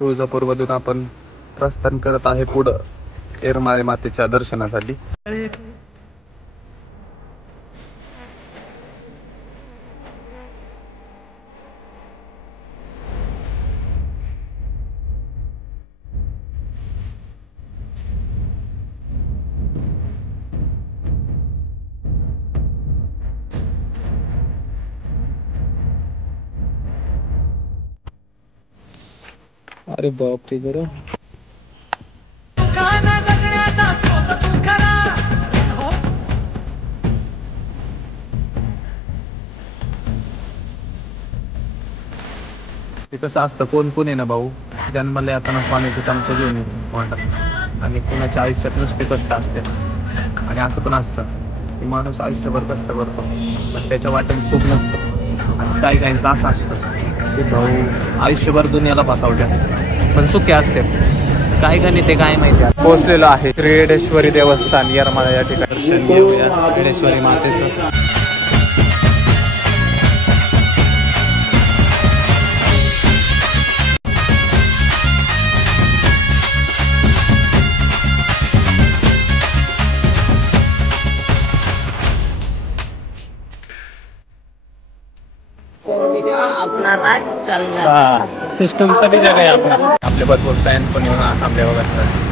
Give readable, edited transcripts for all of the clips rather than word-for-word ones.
तुळजापूरमधून आपण प्रस्थान करत आहे पुढं येरमाळे मातेच्या दर्शनासाठी. अरे बाप रे बरं. ते कसं असतं, कोण कोण आहे ना भाऊ, जन्माला येताना पाण्याचं चमचा घेऊन येतो म्हणतात, आणि कुणाच्या आयुष्यात नुसते कष्ट असते. आणि असं पण असतं की माणूस आयुष्यभर कष्ट करतो पण त्याच्या वाटेत सुख नसतं. आणि काही काहींचं असं असतं की भाऊ आयुष्यभर दुनियाला फसवतात पण सुखी असते. काय गणित ते काय माहिती. पोहोचलेलो आहे त्रिवेडेश्वरी देवस्थान येरमाळा या ठिकाणी. दर्शन घेऊया त्रिवेडेश्वरी मातेचं. अपना राज चल रहा सिस्टम सभी जगह आहे. आपण आपले भरपूर प्लॅन्स पण येऊन आपल्या बघा.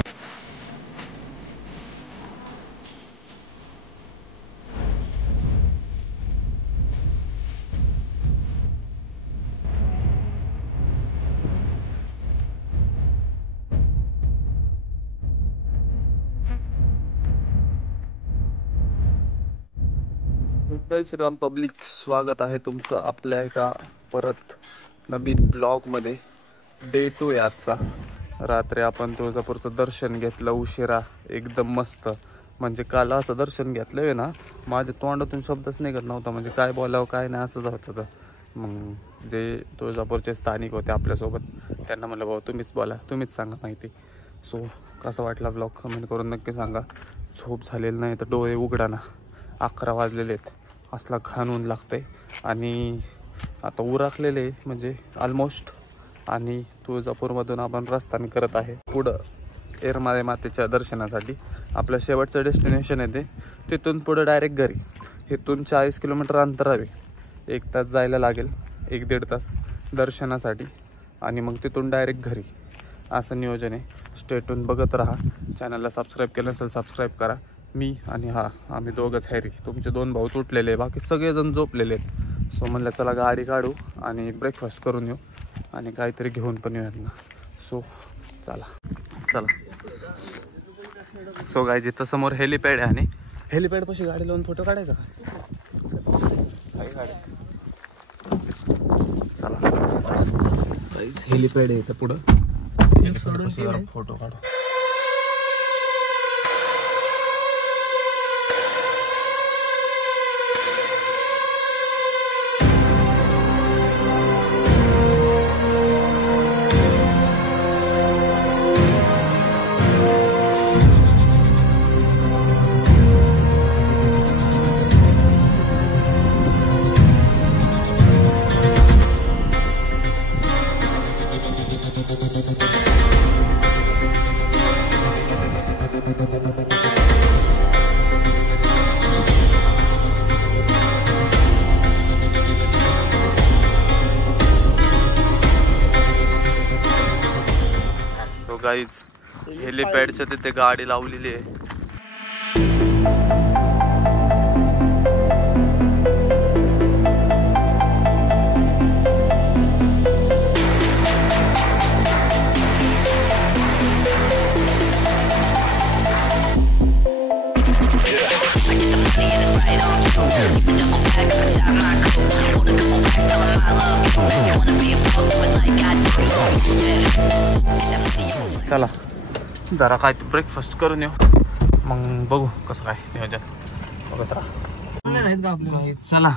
श्रीराम पब्लिक, स्वागत आहे तुमचं आपल्या एका परत नवीन ब्लॉग मध्ये. डे 2 आहे आजचा. रात्री आपण तुळजापूरचं दर्शन घेतलं उशिरा, एकदम मस्त. म्हणजे काल असं दर्शन घेतलंय ना, माझ्या तोंडातून शब्दच निघत नव्हता. म्हणजे काय बोलावं काय नाही असंच होतं. मग जे तुळजापूरचे स्थानिक होते आपल्यासोबत त्यांना म्हणलं भाऊ तुम्हीच बोला, तुम्हीच सांगा माहिती. सो कसा वाटला ब्लॉग कमेंट करून नक्की सांगा. झोप झालेलं नाही तर डोळे उघडा ना. 11 वाजलेले आहेत. असला घाण ऊन लागतंय आणि आता उरकलेले म्हणजे ऑलमोस्ट. आणि तुळजापूरमधून आपण प्रस्थान करत आहे पुढं येरमाळे मातेच्या दर्शनासाठी. आपलं शेवटचं डेस्टिनेशन आहे ते. तिथून पुढं डायरेक्ट घरी. इथून 40 किलोमीटर अंतर आहे. 1 तास जायला लागेल, 1-1.5 तास दर्शनासाठी. आणि मग तिथून डायरेक्ट घरी असं नियोजन आहे. स्टेटून बघत राहा. चॅनलला सबस्क्राईब केलं नसेल सबस्क्राईब करा. मी आणि आम्ही दोघंच आहे रे. तुमचे 2 भाऊ उठलेले, बाकी सगळेजण झोपलेले आहेत. सो म्हणलं चला गाडी काढू आणि ब्रेकफास्ट करून येऊ आणि काहीतरी घेऊन पण येऊयात ना. सो चला. सो गाय जिथं समोर हेलिपॅड आहे आणि हेलिपॅडपाशी गाडी लावून फोटो काढायचा का? चला हेलिपॅड आहे इथं पुढं. फोटो काढू. गाईज हेलिपॅडच्या तिथे गाडी लावलेली आहे. चला जरा काय ब्रेकफास्ट करून येऊ, मग बघू कसं काय नियोजन. बघत राहा. चला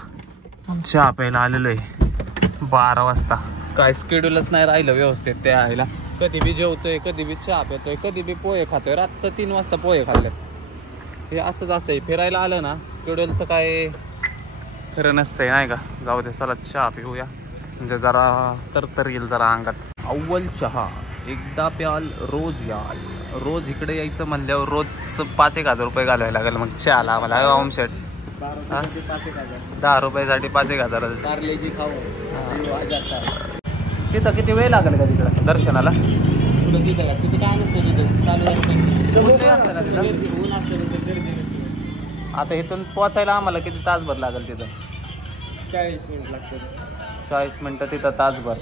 चहा प्यायला आलेलो आहे 12 वाजता. काय स्केड्यूलच नाही राहिलं व्यवस्थित. त्या आईला कधी बी जेवतोय, कधी बी चहा पितोय, कधी बी पोहे खातोय. रातचं 3 वाजता पोहे खाल्ले. हे असंच असतंय. फिरायला आलं ना स्केड्यूलचं काय खरं नसतंय नाही का. जाऊ दे चला चहा पिऊया म्हणजे जरा तर येईल जरा अंगात. अव्वल चहा एकदा प्याल रोज याल. रोज इकडे यायचं म्हणल्यावर रोज 5,000-1,000 रुपये घालायला लागेल मग चहाला आम्हाला. ओम शेट 10 रुपयासाठी 5,000. तिथं किती वेळ लागेल का तिकडं दर्शनाला? आता इथून पोचायला आम्हाला किती तासभर लागेल? तिथं 40 मिनिट लागतात. 40 मिनिटं, तिथं तासभर.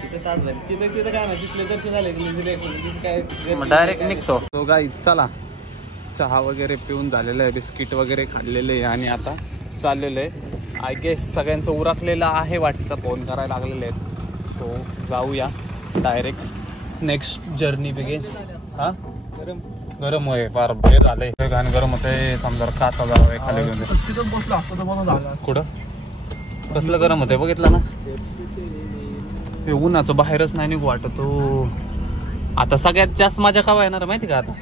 तिथे काय नाही, तिथले दर्शन झाले काय मग डायरेक्ट निघतो. तो गाई चला, चहा वगैरे पिऊन झालेलं आहे, बिस्किट वगैरे खाल्लेले आहे आणि आता चाललेलं आहे. आय गेस सगळ्यांचं उरकलेलं आहे वाटतं, फोन करायला लागलेले आहेत. तो जाऊया डायरेक्ट. Next journey begins. हां गरम होय, फार हे झालंय, घाण गरम होतंय. समजा काचा जावं खाली घेऊन कुठं कसलं गरम होतंय बघितलं ना. हे उन्हाचं बाहेरच नाही निघू वाटत. आता सगळ्यात जास्त मजा केव्हा येणार माहिती का? आता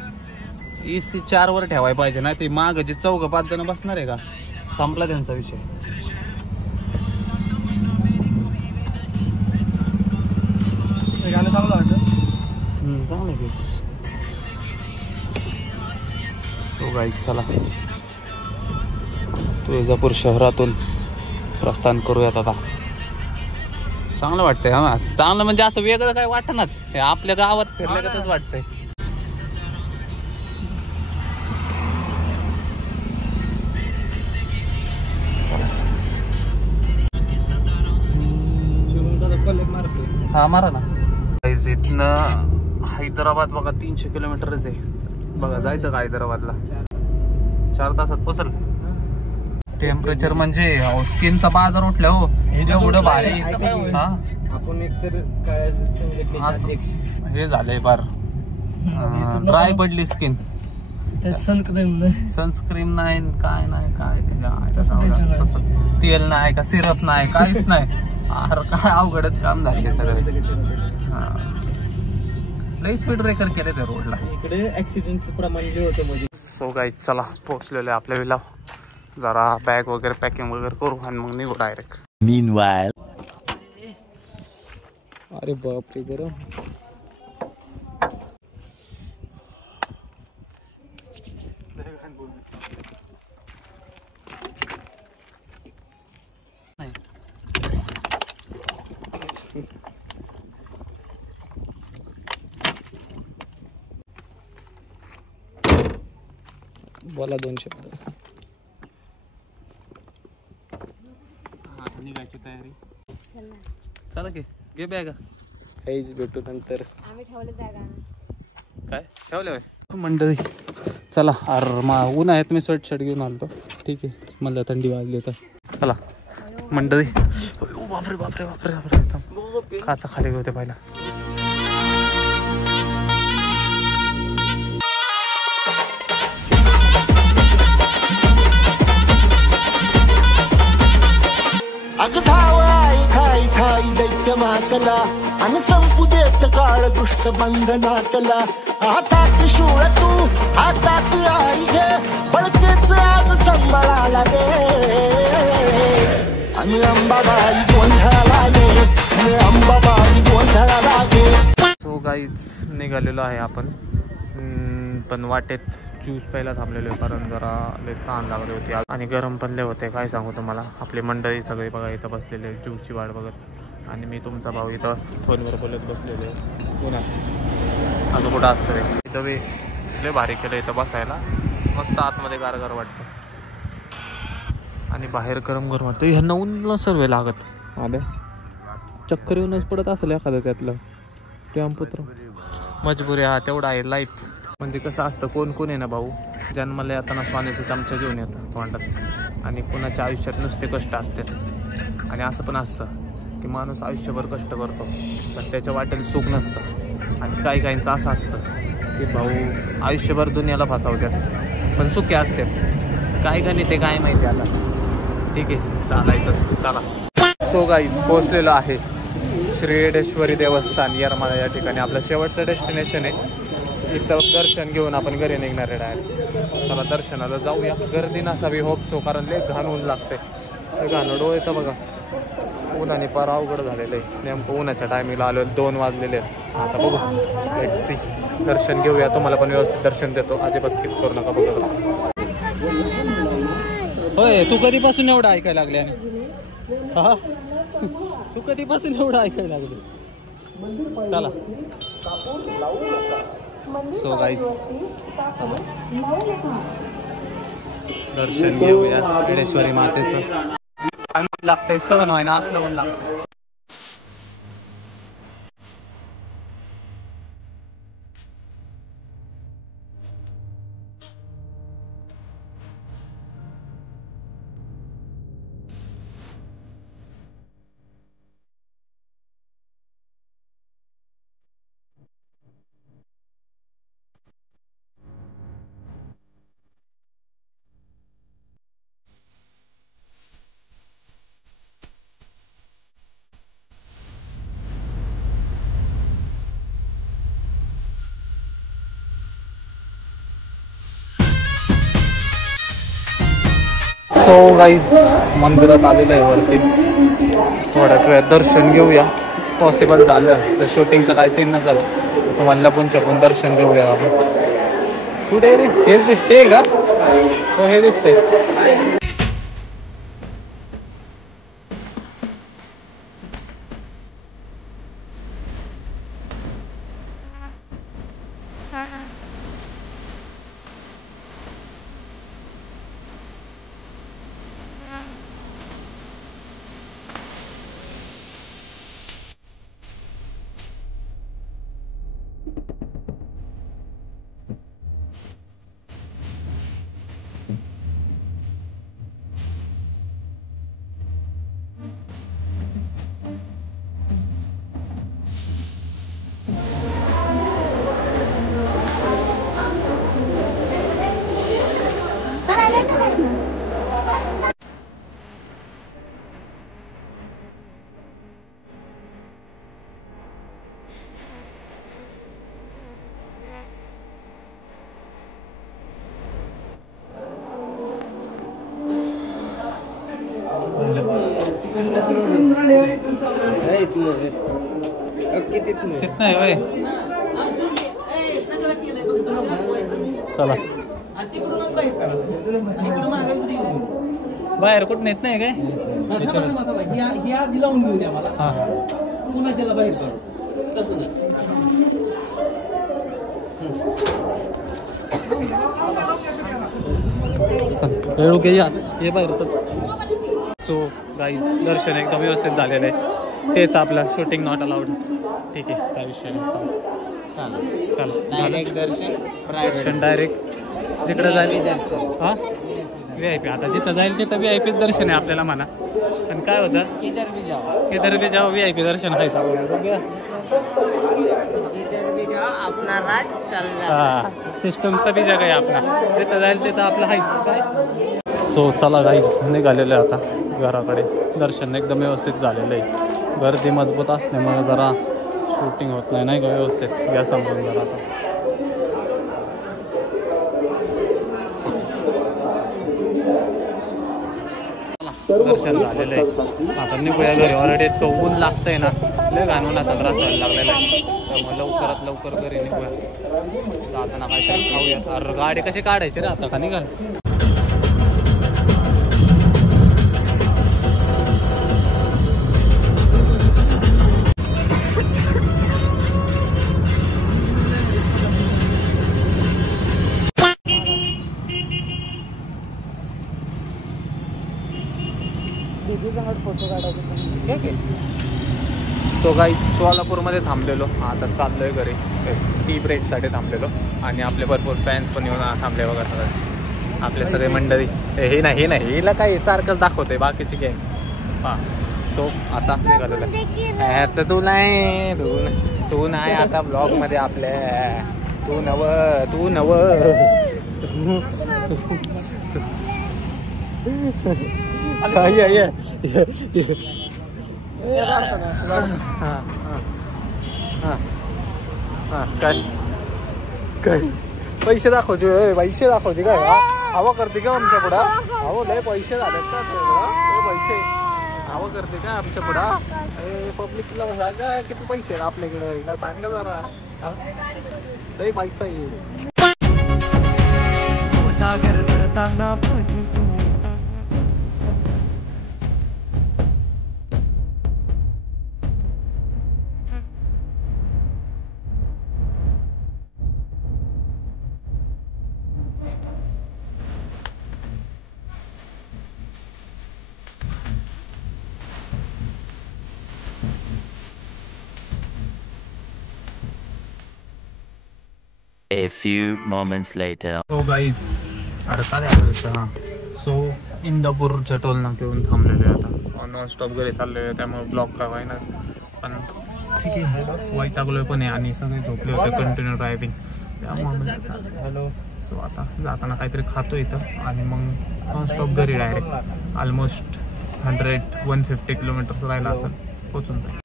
AC 4 वर ठेवायला पाहिजे, नाही ते माग जे 4-5 जण बसणार आहे का, संपला त्यांचा विषय. गाणं चांगलं वाटतं. चांगलं की. सो गाईज चला, तुळजापूर शहरातून प्रस्थान करूयात आता. चांगलं वाटतंय. हा चांगलं म्हणजे असं वेगळं काय वाटणाच, हे आपल्या गावात फिरल्यागतच वाटतंय. हा मारा ना. इथनं हैदराबाद बघा 300 किलोमीटरच आहे. बघा जायचं का हैदराबादला? 4 तासात पोचल. टेम्परेचर म्हणजे स्किनचा बाजार उठला हो, एवढं भारी. हा आपण एकतर काय हे झालंय फार ड्राय पडली स्किन. सनस्क्रीन नाही, काय नाही, काय त्याच्या तसं तेल नाही का, सिरप नाही, काहीच नाही. अरे काय अवघडच काम झाले सगळं. लई स्पीड ब्रेकर केले त्या रोडला. इकडे ऍक्सिडेंटचं प्रमाण जे होतं म्हणजे. सो गाईज चला, पोहोचलेलो आहे आपल्या विला. जरा बॅग वगैरे पॅकिंग वगैरे करू आणि मग निघू डायरेक्ट. Meanwhile, अरे बापरे गरम. बोला 2 शब्द. निघायची तयारी. चला की घे बॅग. काहीच भेटू नंतर. आम्ही ठेवले बॅगा. काय ठेवले मंडळी? चला. अरे ऊन आहे, तुम्ही स्वेट शर्ट घेऊन आलतो. ठीक आहे, मला थंडी वाजली तर चला मंडळी. बापरे बापरे बापरे बापरे, काचा खाली होते पहिला. अगधावाई खाई खाई दैत्य मातला आणि संपू देत काळ दुष्ट बंधनातला. आता त्रिशूळ तू आता ती आई घे, बळतेच आज संबळाला गे. आणि अंबाबाई गोंधळाला गे, अंबाबाई गोंधळाला गे. सो गाईज निघालेलो आहे आपण, पण वाटेत ज्यूस प्यायला थांबलेलो आहे, कारण जरा लय तहान लागली होती आणि गरम पण लय होते. काय सांगू तुम्हाला, आपली मंडळी सगळे बघा इथं बसलेले ज्यूसची वाट बघत, आणि मी तुमचा भाऊ इथं फोनवर बोलत बसलेलो आहे. पुण्यात असं कुठं असतं रे. इथं बी लय भारी केलं इथं बसायला, मस्त आतमध्ये गारगार वाटतं आणि बाहेर गरम गरम वाटतं. ह्यांना ऊन सर्व लागत आलं, चक्कर येऊनच पडत असेल एखादं त्यातलं. टेम्पुत्र मजबुरी, हा तेवढा आहे लाईफ. म्हणजे कसं असतं, कोण कोण आहे ना भाऊ, जन्माला येताना स्वानेचा चमचा घेऊन येतं तोंडात, आणि कोणाच्या आयुष्यात नुसते कष्ट असतात. आणि असं पण असतं की माणूस आयुष्यभर कष्ट करतो पण त्याच्या वाटेल सुख नसतं. आणि काही काहींचं असं असतं की भाऊ आयुष्यभर दुनियाला फसवतात पण सुखी असतात. काय का नाही ते काय माहिती आता. ठीक आहे, चालायचंच, चला. सो गाईज पोहोचलेलो आहे श्री येडेश्वरी देवस्थान येरमाळा या ठिकाणी. आपलं शेवटचं डेस्टिनेशन आहे. इथं दर्शन घेऊन आपण घरी निघणार आहे डायरेक्ट. चला दर्शनाला जाऊया. गर्दी नसावी होप सो, कारण लय घाण ऊन लागते. घाण डोळ येतं बघा. उन्हाने फार अवघड झालेलं आहे. नेमकं उन्हाच्या टायमिंगला आलो 2 वाजलेले आहेत. आता बघू लेट्स सी. दर्शन घेऊया. तुम्हाला पण व्यवस्थित दर्शन देतो. अजिबात स्किप करू नका बघत राहा. होय तू कधीपासून एवढं ऐकायला लागले? हा तू कधीपासून एवढं ऐकायला लागले? चला सो गाईज दर्शन घेऊया वेळेश्वरी मातेचं. लागतंय सण व्हाय ना असलं म्हणून लागतं. सो गाईज मंदिरात आलेलं आहे वरती. थोड्याच वेळात दर्शन घेऊया. पॉसिबल झालं तर शूटिंगचं काय सीन नसेल तुम्हाला पण छपून दर्शन घेऊया आपण. कुठे रे? हेच दिसते का? हो हे दिसते. तिथं आहे चला बाहेर कुठं येत नाही काय? लावून घेऊ द्या मला. पुन्हा त्याला बाहेर करू तसं नाही. ये बाहेर चल. सो गाईज दर्शन एकदम व्यवस्थित झालेलं आहे. तेच आपलं शूटिंग नॉट अलाउड. ठीक आहे काय विषय नाही. चल डायरेक्ट दर्शन डायरेक्ट जिकडे जाईल हां VIP. आता जिथं जाईल तिथं VIP दर्शन आहे आपल्याला म्हणा. आणि काय होतं किधर भी जाओ VIP दर्शन व्हायचं. हां सिस्टमचा बी जग आहे आपला. जिथं जाईल तिथं आपलं हायच काय. सो चला गाईज निघालेलं आहे आता घराकडे. दर्शन एकदम व्यवस्थित झालेलं आहे. गर्दी मजबूत असल्यामुळे जरा शूटिंग होत नाही का व्यवस्थित. घ्या समजून जरा आता. दर्शन झालेलं आहे. आता निघूया घरी. ऑलरेडी इतकं ऊन लागतंय ना. लय घाणवण्याचा त्रास व्हायला लागलेला आहे. त्यामुळे लवकरात लवकर घरी निघूया. जाताना काहीतरी खाऊयात. अरे गाडी कशी काढायची रे आता का निघाल. सो गाईज सोलापूरमध्ये थांबलेलो. आता चाललोय घरी. टी ब्रेकसाठी थांबलेलो. आणि आपले भरपूर फॅन्स पण येऊन थांबले बघा सगळे. आपले सगळे मंडळी. हे नाही हिला काही सारखंच दाखवतंय बाकीची गँग. हां सो आता निघालेलं. तर तू नाही आता ब्लॉगमध्ये आपल्या. तू नव काय पैसे दाखवते काय? हवा करते का आमच्या पुढं? अहो लय पैसे झालेत का? पैसे नावं करते काय आमच्या पुढं पब्लिकला सांगा किती पैसे आहेत आपल्याकडे सांगा जरा लई पैसा येईल A few moments later. So guys हां सो इंदापूरच्या टोल नाक्यावरून थांबलेलो आहे आता नॉन स्टॉप घरी चाललेलो आहे त्यामुळे ब्लॉक का होईना पण ठीक आहे वैतागलोय पण आहे आणि सगळे झोपले होते कंटिन्यू ड्रायव्हिंग त्यामुळे हॅलो सो आता जाताना काहीतरी खातो इथं आणि मग नॉन स्टॉप घरी डायरेक्ट ऑलमोस्ट 150 किलोमीटर्स राहिला असेल पोचून जाईल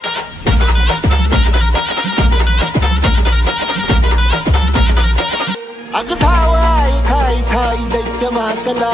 अग धाव आई ठाई ठाई दैत्य महाकला